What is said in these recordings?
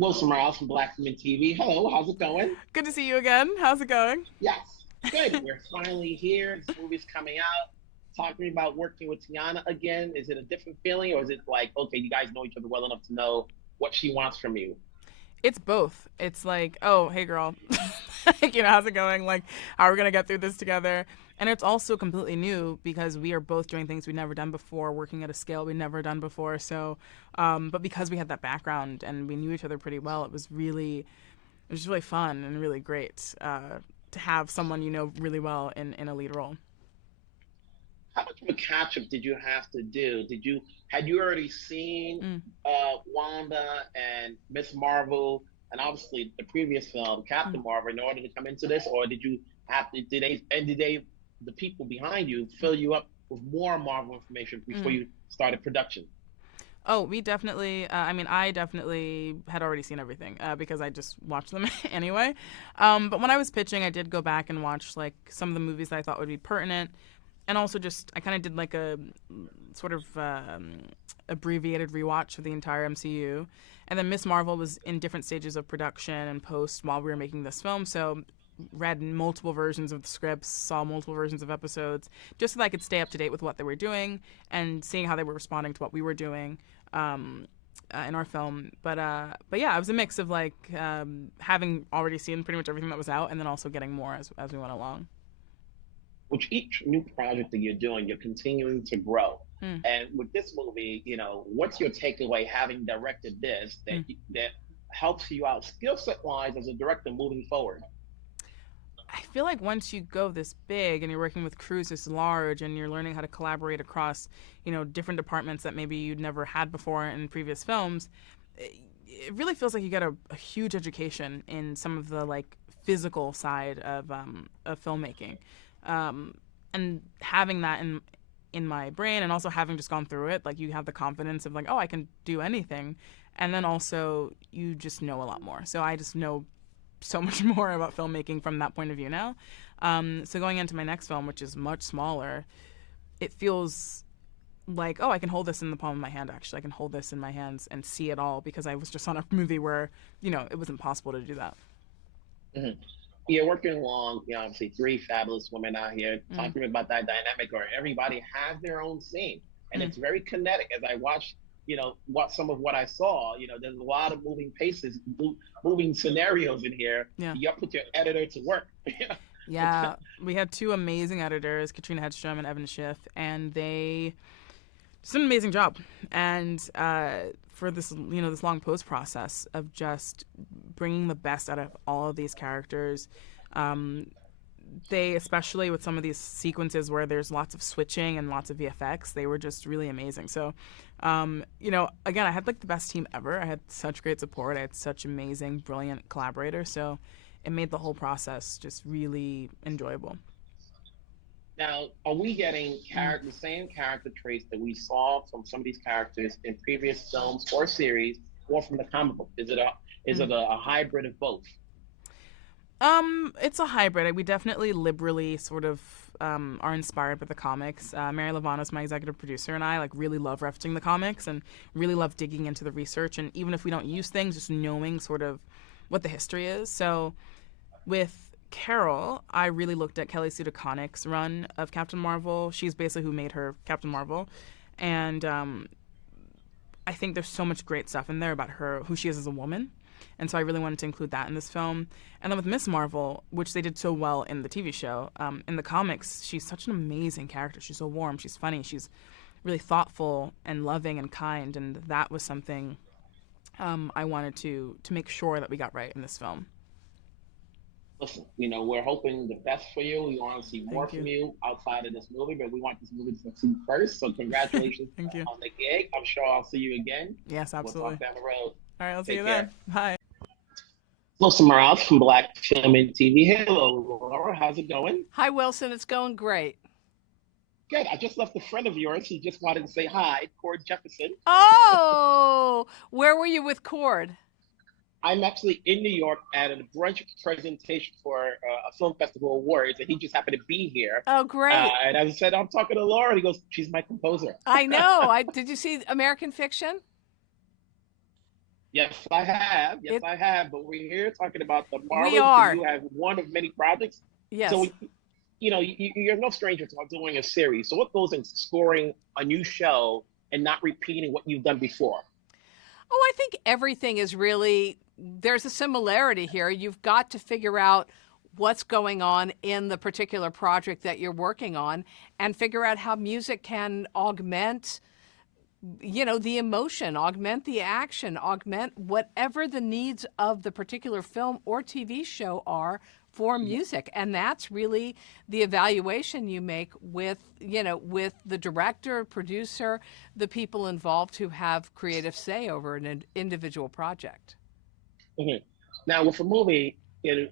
Wilson Miles from Black Women TV. Hello, how's it going? Good to see you again. How's it going? Yes, good. We're finally here. This movie's coming out. Talk to me about working with Teyonah again. Is it a different feeling, or is it like, okay, you guys know each other well enough to know what she wants from you? It's both. It's like, oh, hey, girl. How's it going? Like, how are we going to get through this together? And it's also completely new because we are both doing things we've never done before, working at a scale we've never done before. So, but because we had that background and we knew each other pretty well, it was really fun and really great to have someone you know really well in a lead role. How much of a catch-up did you have to do? Had you already seen Wanda and Miss Marvel and obviously the previous film, Captain Marvel, in order to come into this, or did you have to? The people behind you, fill you up with more Marvel information before you started production? Oh, we definitely, I definitely had already seen everything because I just watched them anyway. But when I was pitching, I did go back and watch like some of the movies that I thought would be pertinent. And also just, I kind of did like a sort of abbreviated rewatch of the entire MCU. And then Miss Marvel was in different stages of production and post while we were making this film. So read multiple versions of the scripts, saw multiple versions of episodes, just so that I could stay up to date with what they were doing and seeing how they were responding to what we were doing in our film. But yeah, it was a mix of like having already seen pretty much everything that was out and then also getting more as we went along. Which each new project that you're doing, you're continuing to grow. And with this movie, what's your takeaway having directed this that helps you out skill set wise as a director moving forward? I feel like once you go this big and you're working with crews this large and you're learning how to collaborate across, different departments that maybe you'd never had before in previous films, it really feels like you get a huge education in some of the like physical side of filmmaking. And having that in my brain and also having just gone through it, like you have the confidence of like, oh, I can do anything. And then also you just know a lot more. So I just know so much more about filmmaking from that point of view now. So going into my next film, which is much smaller, it feels like, oh, I can hold this in the palm of my hand, actually. I can hold this in my hands and see it all because I was just on a movie where, it was impossible to do that. Mm-hmm. You're working along, obviously three fabulous women out here. Talk to me about that dynamic where everybody has their own scene. And it's very kinetic. As I watched, what some of what I saw, there's a lot of moving paces, moving scenarios in here. Yeah. You put your editor to work. Yeah, we had two amazing editors, Katrina Hedstrom and Evan Schiff, and they did an amazing job. And for this, this long post process of just bringing the best out of all of these characters, they, especially with some of these sequences where there's lots of switching and lots of VFX, they were just really amazing. So, again, I had like the best team ever. I had such great support. I had such amazing, brilliant collaborators. So it made the whole process just really enjoyable. Now, are we getting the same character traits that we saw from some of these characters in previous films or series, or from the comic book? Is it a hybrid of both? It's a hybrid. We definitely liberally sort of are inspired by the comics. Mary Livanos, my executive producer, and I like really love referencing the comics and really love digging into the research. And even if we don't use things, just knowing sort of what the history is. So with Carol, I really looked at Kelly Sue DeConnick's run of Captain Marvel. She's basically who made her Captain Marvel. And I think there's so much great stuff in there about her, who she is as a woman. And so I really wanted to include that in this film. And then with Miss Marvel, which they did so well in the TV show, in the comics, she's such an amazing character. She's so warm, she's funny, she's really thoughtful and loving and kind. And that was something I wanted to make sure that we got right in this film. Listen, we're hoping the best for you. We want to see more from you outside of this movie, but we want this movie to succeed first. So congratulations Thank you. on the gig. I'm sure I'll see you again. Yes, absolutely. We'll talk down the road. All right, I'll see Take you care. then. Bye. Wilson Miles from Black Film and TV. Hello, Laura. How's it going? Hi, Wilson. It's going great. Good. I just left a friend of yours. He just wanted to say hi, Cord Jefferson. Oh, where were you with Cord? I'm actually in New York at a brunch presentation for a film festival awards, and he just happened to be here. Oh, great. And I said, I'm talking to Laura. He goes, she's my composer. I know. Did you see American Fiction? Yes, I have. Yes, It I have. But we're here talking about the we Marvels because are. you have one of many projects. So, Yes. you're no stranger to doing a series. So, what goes into scoring a new show and not repeating what you've done before? Oh, I think everything is really, there's a similarity here. You've got to figure out what's going on in the particular project that you're working on and figure out how music can augment, the emotion, augment the action, augment whatever the needs of the particular film or TV show are for music. And that's really the evaluation you make with the director, producer, the people involved who have creative say over an individual project. Mhm. Now, with a movie,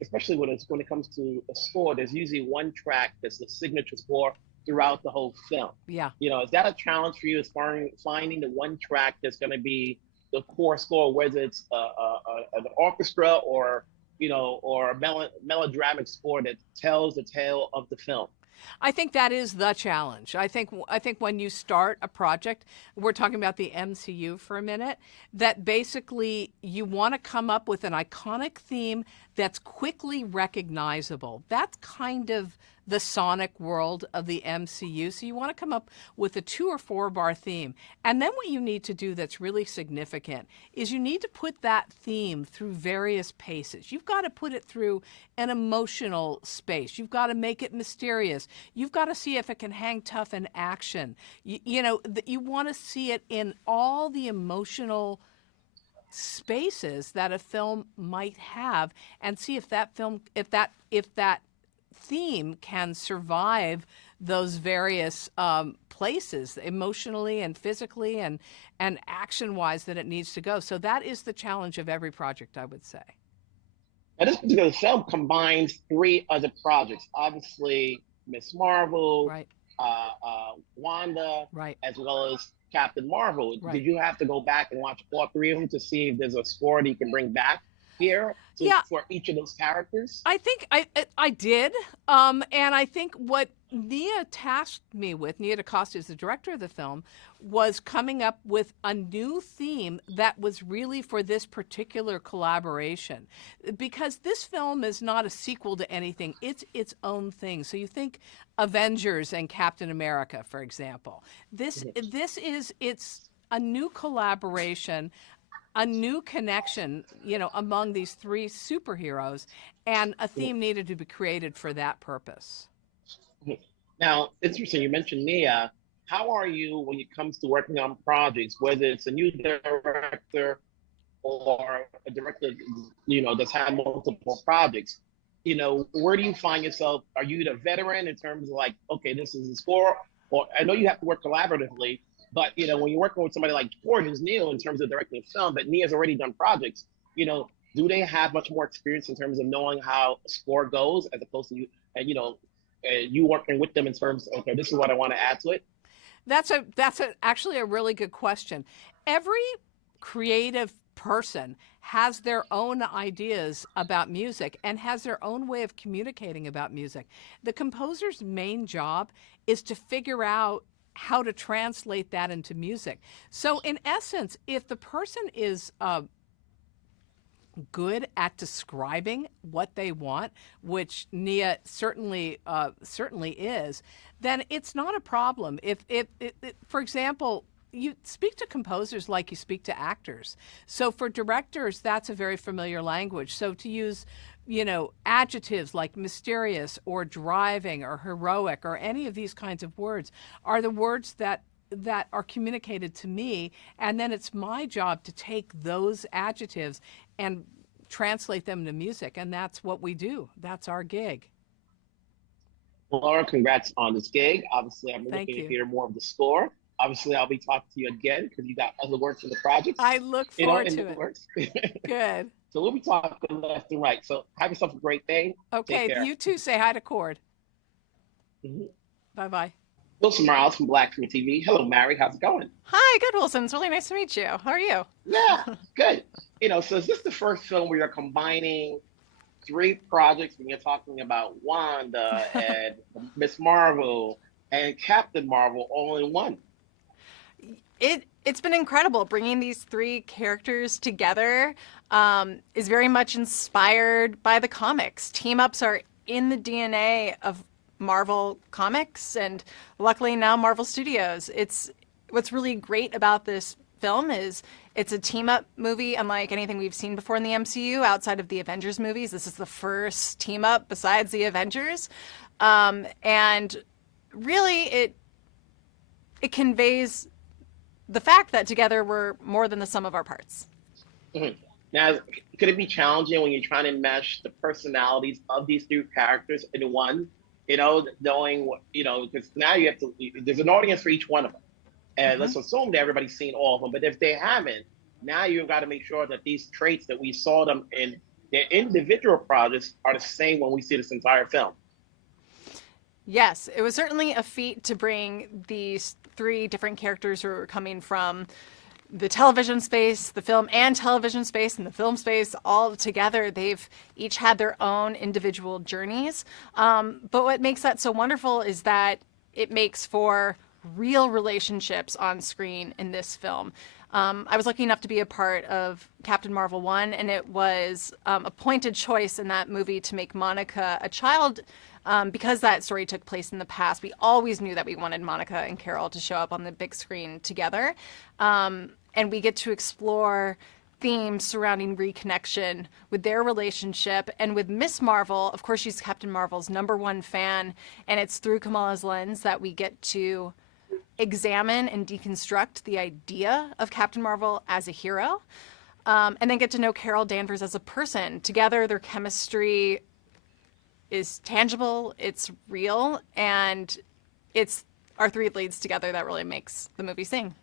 especially when it comes to a score, there's usually one track that's the signature score throughout the whole film. Yeah. Is that a challenge for you as far as finding the one track that's going to be the core score, whether it's an orchestra or a melodramatic score that tells the tale of the film? I think that is the challenge. I think when you start a project, we're talking about the MCU for a minute, that basically you want to come up with an iconic theme that's quickly recognizable. That's kind of the sonic world of the MCU. So you want to come up with a 2 or 4 bar theme. And then what you need to do that's really significant is you need to put that theme through various paces. You've got to put it through an emotional space. You've got to make it mysterious. You've got to see if it can hang tough in action. You want to see it in all the emotional spaces that a film might have and see if that theme can survive those various places emotionally and physically and action wise that it needs to go. So that is the challenge of every project, I would say. Now, this particular film combines 3 other projects. Obviously, Miss Marvel, Right. Wanda, Right. as well as Captain Marvel. Right. Did you have to go back and watch all 3 of them to see if there's a score that you can bring back here Yeah. for each of those characters? I think I did, and I think what Nia tasked me with, Nia DaCosta is the director of the film, was coming up with a new theme that was really for this particular collaboration. Because this film is not a sequel to anything, it's its own thing. So you think Avengers and Captain America, for example. It's a new collaboration, a new connection, among these 3 superheroes, and a theme needed to be created for that purpose. Now, interesting, you mentioned Nia. How are you when it comes to working on projects, whether it's a new director or a director, that's had multiple projects? Where do you find yourself? Are you the veteran in terms of like, okay, this is the score? Or I know you have to work collaboratively, but when you're working with somebody like Ford, who's new in terms of directing a film, but Nia's already done projects, do they have much more experience in terms of knowing how a score goes as opposed to you, you working with them in terms of, okay, this is what I want to add to it? That's actually a really good question. Every creative person has their own ideas about music and has their own way of communicating about music. The composer's main job is to figure out how to translate that into music. So in essence, if the person is good at describing what they want, which Nia certainly is, then it's not a problem. If for example, you speak to composers like you speak to actors. So for directors, that's a very familiar language. So to use, adjectives like mysterious or driving or heroic or any of these kinds of words are the words that are communicated to me, and then it's my job to take those adjectives and translate them to music, and that's what we do. That's our gig. Well, Laura, congrats on this gig. Obviously, I'm Thank looking you. to hear more of the score. Obviously, I'll be talking to you again because you got other works in the projects. I look forward in to the it. Works. Good. So we'll be talking left and right. So have yourself a great day. Okay, Take care. you too. Say hi to Cord. Mm-hmm. Bye-bye. Wilson Morales from Black Screen TV. Hello, Mary. How's it going? Hi, good, Wilson. It's really nice to meet you. How are you? Yeah, good. So is this the first film where you're combining 3 projects when you're talking about Wanda and Miss Marvel and Captain Marvel all in one? It's been incredible. Bringing these three characters together is very much inspired by the comics. Team ups are in the DNA of Marvel Comics and luckily now Marvel Studios. It's what's really great about this film is it's a team up movie unlike anything we've seen before in the MCU outside of the Avengers movies. This is the first team up besides the Avengers. And really it conveys the fact that together we're more than the sum of our parts. Mm-hmm. Now, could it be challenging when you're trying to mesh the personalities of these three characters into one? Knowing what, because now you have to, there's an audience for each one of them. And let's assume that everybody's seen all of them. But if they haven't, now you've got to make sure that these traits that we saw them in their individual projects are the same when we see this entire film. Yes, it was certainly a feat to bring these three different characters who are coming from the television space, the film and television space, and the film space all together. They've each had their own individual journeys. But what makes that so wonderful is that it makes for real relationships on screen in this film. I was lucky enough to be a part of Captain Marvel 1, and it was a pointed choice in that movie to make Monica a child. Because that story took place in the past, we always knew that we wanted Monica and Carol to show up on the big screen together. And we get to explore themes surrounding reconnection with their relationship. And with Miss Marvel, of course, she's Captain Marvel's #1 fan. And it's through Kamala's lens that we get to examine and deconstruct the idea of Captain Marvel as a hero. And then get to know Carol Danvers as a person. Together, their chemistry is tangible, it's real, and it's our three leads together that really makes the movie sing.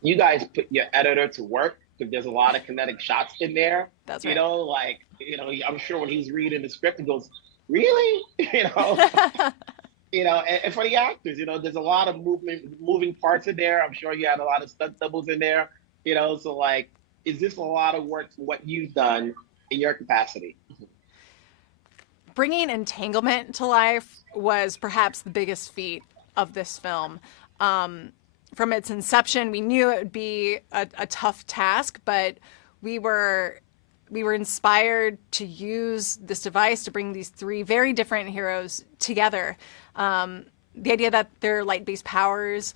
You guys put your editor to work because there's a lot of kinetic shots in there. That's right. I'm sure when he's reading the script, he goes, "Really?" And for the actors, there's a lot of moving parts in there. I'm sure you had a lot of stunt doubles in there. So is this a lot of work for what you've done in your capacity? Bringing entanglement to life was perhaps the biggest feat of this film. From its inception, we knew it would be a tough task, but we were inspired to use this device to bring these three very different heroes together. The idea that their light-based powers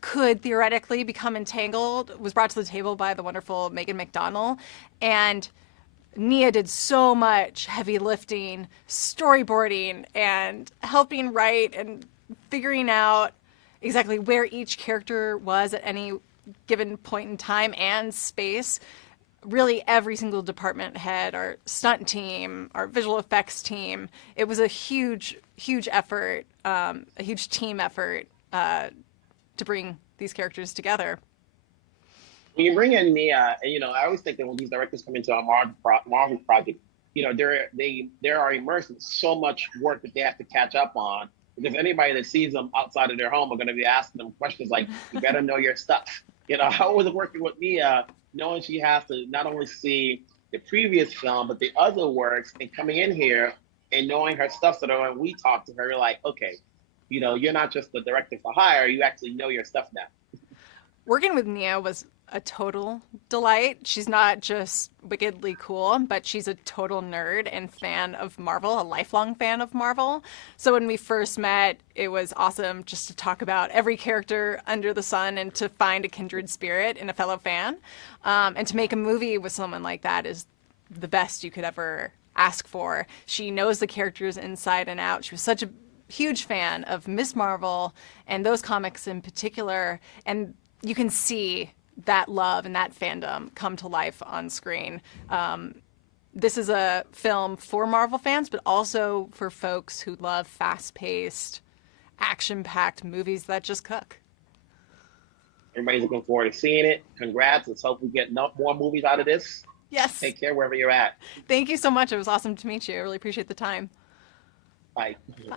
could theoretically become entangled was brought to the table by the wonderful Megan McDonnell, and Nia did so much heavy lifting, storyboarding, and helping write and figuring out exactly where each character was at any given point in time and space. Really, every single department head, our stunt team, our visual effects team, it was a huge, huge effort, a huge team effort to bring these characters together. When you bring in Nia, and I always think that when these directors come into a Marvel project, they are immersed in so much work that they have to catch up on. Because anybody that sees them outside of their home are going to be asking them questions like, "You better know your stuff." How was it working with Nia, knowing she has to not only see the previous film but the other works, and coming in here and knowing her stuff, so that when we talk to her, you're like, okay, you're not just the director for hire, you actually know your stuff now. Working with Nia was a total delight. She's not just wickedly cool, but she's a total nerd and fan of Marvel, a lifelong fan of Marvel. So when we first met, it was awesome just to talk about every character under the sun and to find a kindred spirit in a fellow fan. And to make a movie with someone like that is the best you could ever ask for. She knows the characters inside and out. She was such a huge fan of Miss Marvel and those comics in particular. And you can see that love and that fandom come to life on screen. This is a film for Marvel fans, but also for folks who love fast-paced, action-packed movies that just cook. Everybody's looking forward to seeing it. Congrats. Let's hope we get more movies out of this. Yes. Take care wherever you're at. Thank you so much. It was awesome to meet you. I really appreciate the time. Bye. Bye.